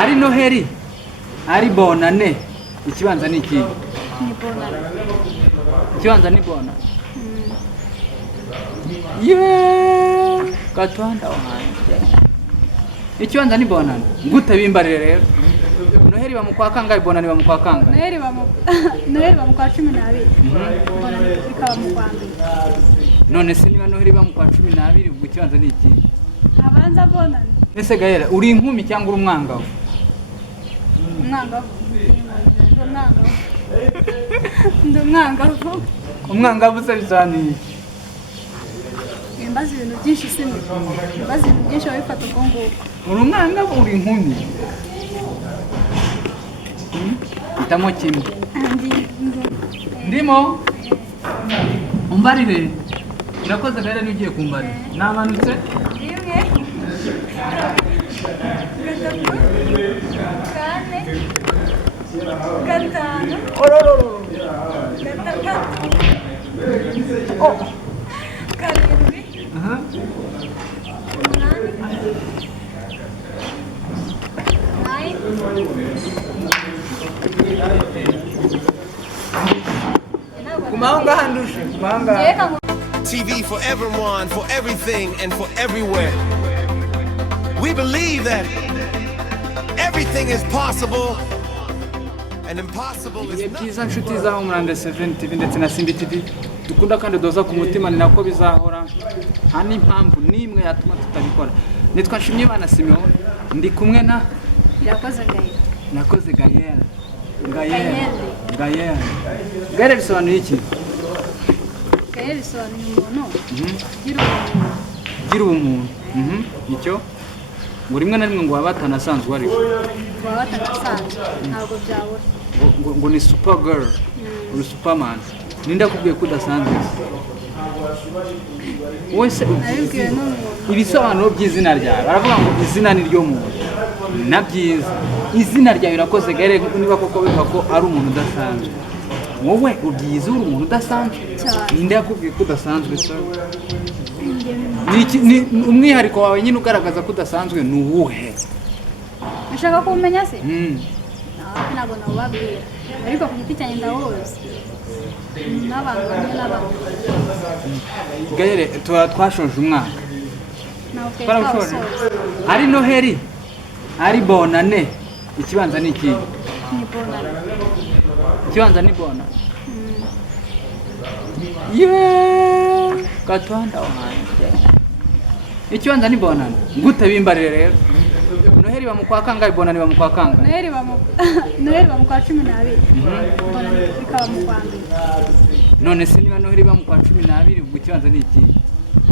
ari noheri ari bonane ikibanza ni iki ni bonane ikibanza ni bonane yeah katwanda wahanje ikibanza ni bonane gute bimbarire rero noheri bamukwakanga bonane bamukwakanga noheri bamukwa 12 bonane bikaba mu kwambere none se niba noheri bamukwa 12 ubwo ikibanza ni iki abanza bonane ese Gaëlle uri inkumi cyangwa uri umwangavu umwangavu se bisaniye imbazi ibintu byinshi sindi imbazi ibintu byinshi wabifata uko nguko uri umwangavu uri inkumi itamo kimwe ndimo umbarire irakoze Gaëlle n'ugiye kumbarira namanutse rimwe gatanu karindwi kumanga handushe kumanga TV for everyone, for everything, and for everywhere. We believe that everything is possible and impossible is Igiye not. byiza nshuti zaho murande 7 TV ndetse na Simbi TV dukunda kandi doza ku mutima ni nako bizahora nta n'impamvu nimwe yatuma tutabikora nitwa Nshimiyimana Simeon ndi kumwe na irakoze Gaëlle nakoze Gaëlle Gaëlle bisobanuye iki Gaëlle bisobanuye umuntu gira ubumuntu icyo ngo rimwe na rimwe ngo wabatanasanzwe ariko watanasanzwe ntabwo byabura ngo ni super girl uri superman ninde akubwiye ko udasanzwe wese nabibwiwe n'umuntu ibisobanuro by'izina ryawe baravuga ngo izina ni ryo muntu na byiza izina ryawe irakoze Gaëlle niba koko bivuga ko ari umuntu udasanzwe wowe ubyiza uri umuntu udasanzwe ninde yakubwiye ko udasanzwe so ni umwihariko wawe nyine ugaragaza ko udasanzwe ni uwuhe ushaka kumenya se ntabwo nababwira ariko ku giti cyanjye ndawuzi n'abantu bamwe n'abantu Gaëlle twashoje umwaka twawusoje ari noheri ari bonane ikibanza ni iki ni bonane ikibanza ni bonane yeah katwanda wahanje ikibanza ni bonane gute bimbarire rero noheri bamukwakanga bonane bamukwakanga noheri bamukwa 12 bonane bikaba mu kwambere none se niba noheri bamukwa 12 ubwo ikibanza ni iki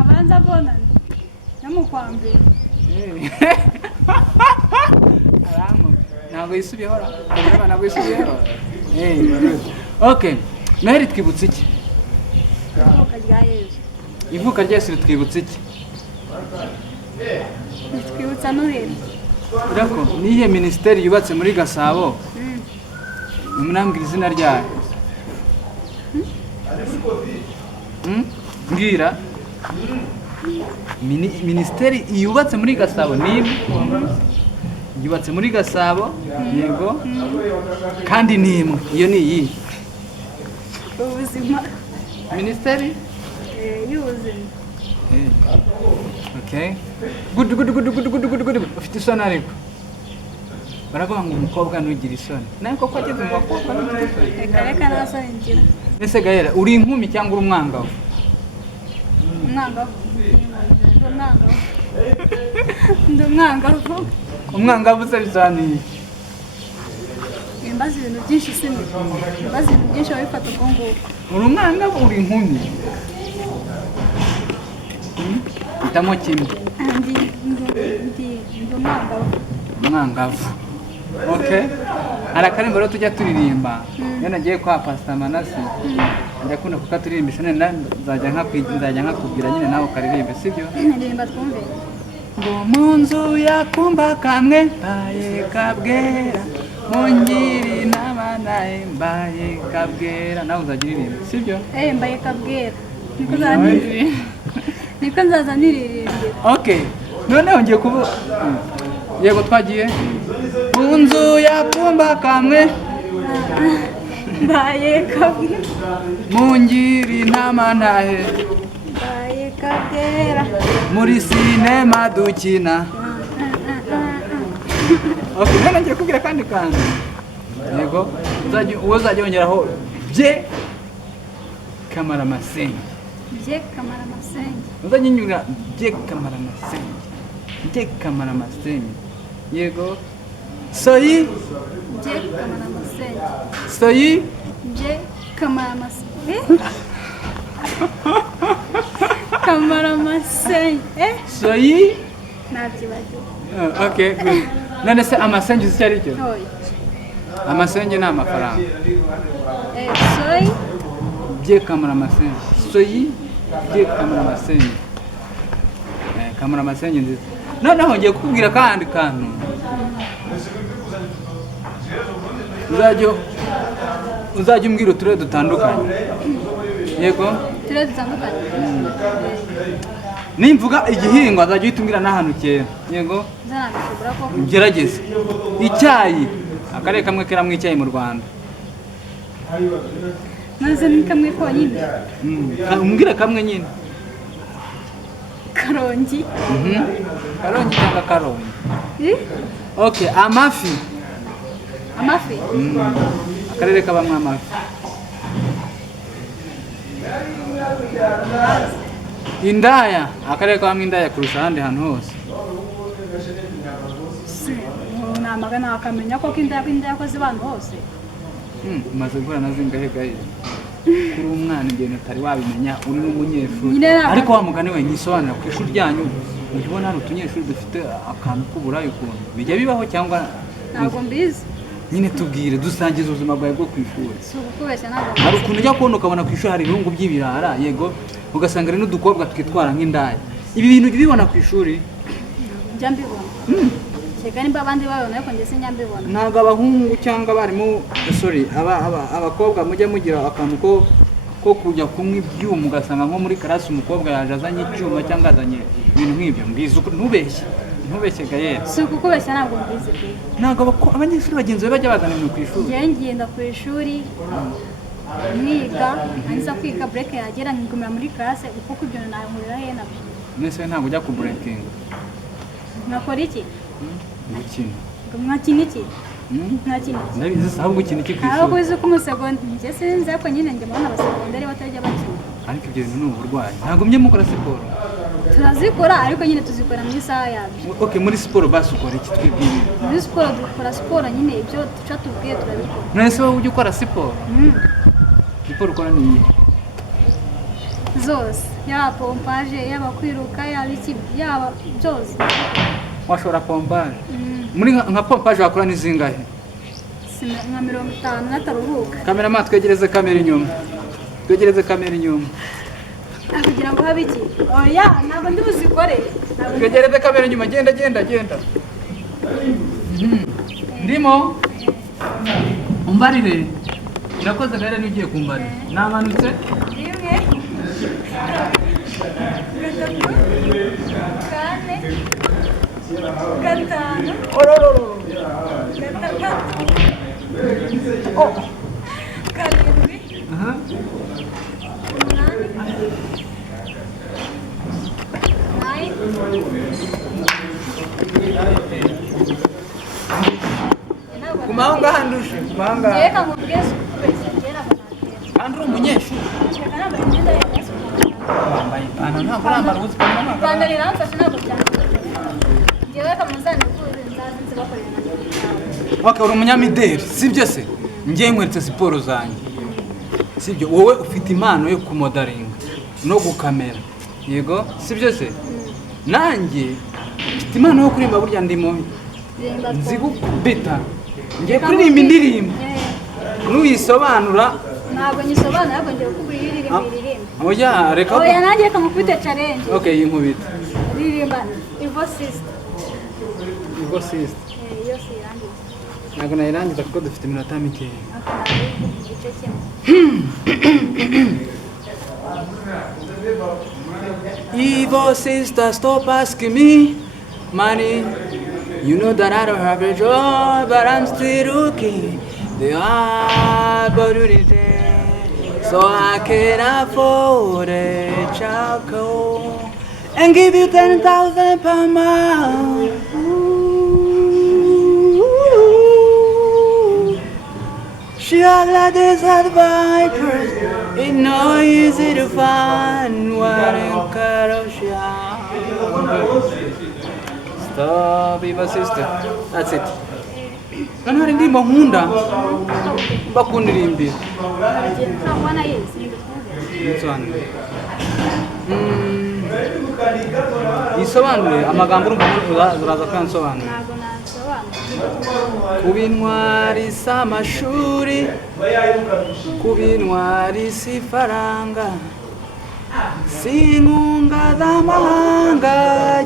abanza bonane no mu kwambere aramu ntabwo yisubiyeho ntabwo yisubiyeho okay noheri twibutse iki ivuka rya Yesu ivuka rya Yesu twibutse iki twibutsa noheri urako niye ministeri yubatse muri Gasabo umurambwira izina ryayo mbwira ministeri yubatse muri Gasabo ni yubatse muri Gasabo yego kandi ni imwe iyo ni iyi ubuzima ministeri y'ubuzima okay good ufite isoni ariko baravuga ngo umukobwa ntugira isoni nawe koko ageze mu bakobwa ntugira isoni reka ntasoni ngira ese Gaëlle uri inkumi cyangwa uri umwangavu ndi umwangavu umwangavu se bisaniye imbazi ibintu byinshi sindi imbazi ibintu byinshi wabifata uko nguko uri umwangavu uri inkumi itamo kimwe ndi umwangavu okay hari akarimbo rero tujya turirimba iyo nagiye kwa Pastor Manasi ndakunda kukaturirimba nzajya nkakubwira nyine nawe ukaririmbe sibyo ndirimba twumve ngo mu nzu yakumba kamwe mbaye kabwera mungiri n'abanaye mbaye kabwera nawe uzagiririmba sibyo mbaye kabwera niko nzaza niririmbira okay noneho ngiye kuvuga yego twagiye mu nzu ya pumba kamwe mbaye kamwe mungiri intama ntahe mbaye kabwera muri sinema dukina. Okay, none ngiye kubwira kandi yego uzajya wongeraho bye kamara masenge uzanyinyura bye kamara masenge yego soyi kamara masenge soyi nabyibagiwe. Okay, good. None se amasenge uzi icyo ari cyo? Oya. Amasenge ni amafaranga. Soyi Bye kamara masenge. Soyi bye kamara masenge. Kamara masenge nziza. Noneho ngiye kukubwira kandi kantu. Uzajya umbwira uturere dutandukanye. Yego? uturere dutandukanye. Nimvuga igihingwa azajya uhita umbwira n'ahantu kera. Yego? Zanabishobora ko. Gerageza. Icyayi. Akarere kamwe keramwe icyayi mu Rwanda. Maze ni kamwe konyine. Umbwira kamwe nyine. Karongi. Karongi cyangwa Karongi. Okay, amafi. Akarere kabamwe amafi. Indaya. Akarere kabamwe indaya kurusha ahandi hantu hose. Namagana akamenya ko indaya ko zibana hose. Umaze guhura na zingahe gahe? Kuri umwana ibintu utari wabimenya uri n'umunyeshuri. Ariko wa mugani we nyisobanura ku ishuri ryanyu ubona hari utunyeshuri dufite akantu k'uburayi ukuntu bijya bibaho cyangwa ntabwo mbizi. Nyine tubwire dusangiza ubuzima bwawe bwo ku ishuri. Ukubeshya ntabwo. Hari ukuntu ujya kubona ukabona ku ishuri hari ibirungo by'ibirara yego ugasanga ari n'udukobwa twitwara nk'indaya. Ibi bintu ujya ubibona ku ishuri? Njya mbibona. Cyega nimba abandi babona ariko njye sinjya mbibona. Ntabwo abahungu cyangwa abarimu abakobwa mujya mugira akantu ko kujya kunywa ibyuma ugasanga nko muri karasi umukobwa yaje azanye icyuma cyangwa azanye ibintu nk'ibyo. Mbwiza ntubeshye Gaëlle. Si ukubeshya ntabwo mbizi pe. Ntabwo abanyeshuri bagenzi be bajya bazana ibintu ku ishuri. Njye ngenda ku ishuri mwiga nza kwiga break yagera ngumira muri classe kuko ibyo nahurira he nabyo. Nese ntabwo ujya ku breaking. Nakora iki? Gukina. Mwakina iki? Mwakina. Ndabizi ahubwo ikintu cyo kwishuri. Aho kuzi ko umusegonda njye sinzi ko nyine njye mbona abasegondari batajya bakina. Ariko ibyo bintu ni uburwayi. Ntabwo mye mukora siporo. Turazikora ariko nyine tuzikora mu isaha yabyo. Okay, muri siporo basi ukora iki twibwire? Muri siporo dukora siporo nyine ibyo tuca tubwiye turabikora. None se wowe ujya ukora siporo? Siporo ukora ni iyihe? Zose. Yaba pompaje, yaba kwiruka, yaba byose. Washobora pompaje? Muri nka pompaje wakora ni zingahe? Nka 50 nataruhuka. Kameraman twegereze kamera inyuma. Kugira ngo habe iki? Oya, ntabwo ndi buzikore. Twegereze kamera inyuma, genda. Ndimo? Umbarire. Irakoze Gaëlle n'ugiye kumbarira. Namanutse? Rimwe. 4 5 Orororo. 6 karindwi. Kumanga handushe, kumanga. Yeka mubwiye kubeshya ngera banatera. Kandi uri umunyeshuri. Cyeka nambaye imyenda ya siporo. Wambaye ipantaro ntabwo urambara ubuzi kwa mama. Ipantaro iramfashe ntabwo cyane. Ngewe kamuzane kuzi nzazi nzibakorera na. Okay, uri umunyamideli, sibyo se? Ngiye nkweretse siporo zanjye. Sibyo, wowe ufite impano yo kumodaringa no gukamera. Yego, sibyo se? Nanjye mfite impano yo kuririmba burya ndimo. Nzi gukubita. Ngiye kuririmba indirimbo. Nuyisobanura. Ntabwo nyisobanura ahubwo ngiye kukuririmba. Oya, reka. Oya nanjye reka mukubite challenge. Okay, yinkubita. Ririmba Ivo Sister. Ivo Sister. Iyo si irangiza. Ntabwo nayirangiza kuko dufite iminota mike. Ivo Sister, stop asking me money. You know that I don't have a job, but I'm still looking the opportunity, so I can afford a charcoal and give you 10,000 per month. She act like this advipers. It's not easy to find what in Karosha. Stop, Eva sister. That's it. None hari indirimbo nkunda bakundirimbira. Ntabona yesi. Nsobanure. Isobanure amagambo urumva uraza kwansobanura. Ntabwo nasobanura. Kuba intwari si amashuri, kuba intwari si ifaranga, si inkunga z'amahanga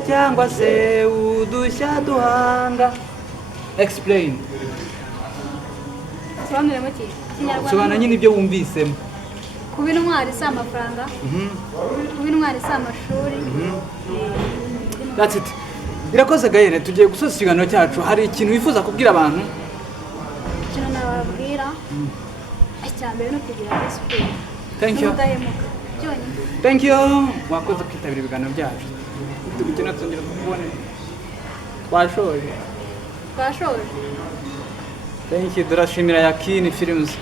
cyangwa se udushya duhanga. Explain. Sobanure mu ki? Kinyarwanda. Sobanura nyine ibyo wumvisemo. Kuba intwari si amafaranga. Kuba intwari si amashuri. That's it. Irakoze Gaëlle, tugiye gusoza ikiganiro cyacu. Hari ikintu wifuza kubwira abantu? Ikintu nababwira icyambere no kugira respect. Thank you. Udahemuka. Byonyine. Thank you. Wakoze kwitabira ibiganiro byacu. Tugukina tongera kubone. Twashoje. Twashoje. Thank you. Durashimira Yakini Films.